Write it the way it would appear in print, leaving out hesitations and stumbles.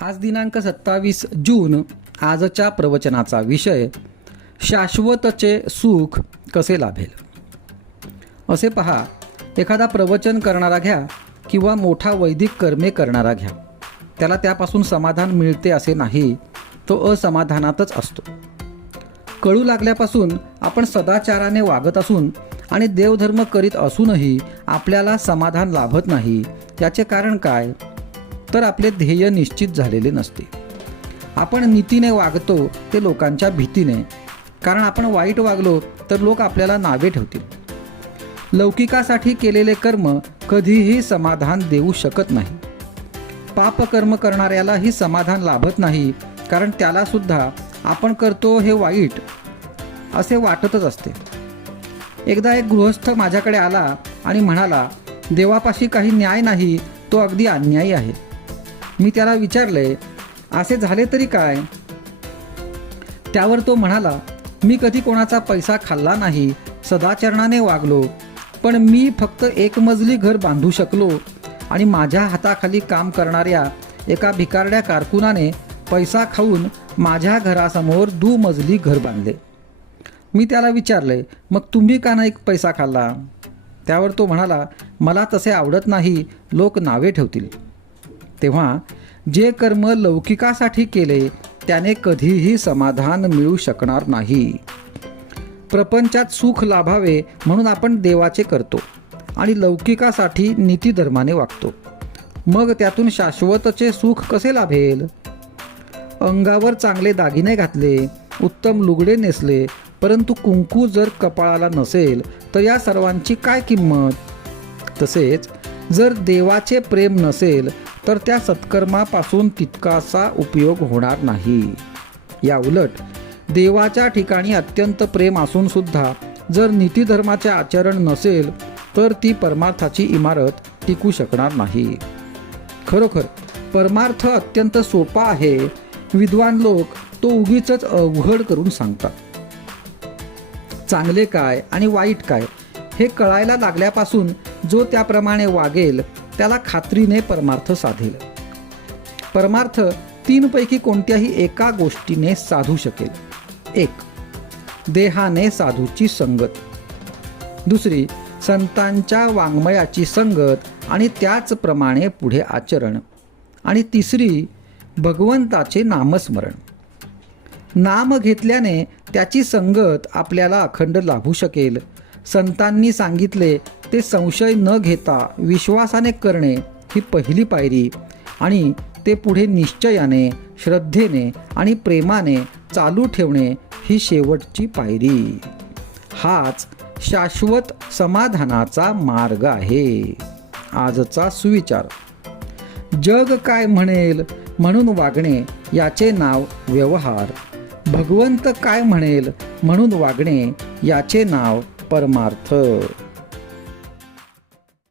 आज दिनांक 27 जून. आजच्या प्रवचनाचा विषय शाश्वतचे सुख कसे लाभेल. असे पहा, एखादा प्रवचन करणारा घ्या किंवा मोठा वैदिक कर्मे करणारा घ्या, त्याला त्यापासून समाधान मिळते असे नाही, तो असमाधानातच असतो. कळू लागल्यापासून आपण सदाचाराने वागत असून आणि देवधर्म करीत असूनही आपल्याला समाधान लाभत नाही. याचे कारण काय? तर आपले ध्येय निश्चित झालेले नसते. आपण नीतीने वागतो ते लोकांच्या भीतीने, कारण आपण वाईट वागलो तर लोक आपल्याला नावे ठेवतील. लौकिकासाठी केलेले कर्म कधीही समाधान देऊ शकत नाही. पापकर्म करणाऱ्यालाही समाधान लाभत नाही, कारण त्याला सुद्धा आपण करतो हे वाईट असे वाटतच असते. एकदा एक गृहस्थ माझ्याकडे आला आणि म्हणाला, देवापाशी काही न्याय नाही, तो अगदी अन्यायी आहे. मी त्याला विचारले, असे झाले तरी काय? त्यावर तो म्हणाला, मी कधी कोणाचा पैसा खाल्ला नाही, सदाचरणाने वागलो, पण मी फक्त एक मजली घर बांधू शकलो आणि माझ्या हाताखाली काम करणाऱ्या एका भिकारड्या कारकुनाने पैसा खाऊन माझ्या घरासमोर दुमजली घर बांधले. मी त्याला विचारले, मग तुम्ही का नाही पैसा खाल्ला? त्यावर तो म्हणाला, मला तसे आवडत नाही, लोक नावे ठेवतील. तेव्हा जे कर्म लौकिकासाठी केले त्याने कधीही समाधान मिळू शकणार नाही. प्रपंचात सुख लाभावे म्हणून आपण देवाचे करतो आणि लौकिकासाठी नीतिधर्माने वागतो. मग त्यातून शाश्वतचे सुख कसे लाभेल? अंगावर चांगले दागिने घातले, उत्तम लुगडे नेसले, परंतु कुंकू जर कपाळाला नसेल तर या सर्वांची काय किंमत? तसेच जर देवाचे प्रेम नसेल तर त्या सत्कर्मापासून तितकासा उपयोग होणार नाही. या उलट देवाच्या ठिकाणी अत्यंत प्रेम असून सुद्धा जर नीतिधर्माचे आचरण नसेल तर ती परमार्थाची इमारत टिकू शकणार नाही. खरोखर परमार्थ अत्यंत सोपा आहे. विद्वान लोक तो उगीच अवघड करून सांगतात. चांगले काय आणि वाईट काय हे कळायला लागल्यापासून जो त्याप्रमाणे वागेल त्याला खात्रीने परमार्थ साधेल. परमार्थ 3 पैकी कोणत्याही एका गोष्टीने साधू शकेल. 1. देहाने साधूची संगत. 2. संतांच्या वाङ्मयाची संगत आणि त्याचप्रमाणे पुढे आचरण. आणि 3. भगवंताचे नामस्मरण. नाम घेतल्याने त्याची संगत आपल्याला अखंड लाभू शकेल. संतांनी सांगितले ते संशय न घेता विश्वासाने करणे ही पहिली पायरी आणि ते पुढे निश्चयाने, श्रद्धेने आणि प्रेमाने चालू ठेवणे ही शेवटची पायरी. हाच शाश्वत समाधानाचा मार्ग आहे. आजचा सुविचार. जग काय म्हणेल म्हणून वागणे याचे नाव व्यवहार. भगवंत काय म्हणेल म्हणून वागणे याचे नाव परमार्थ.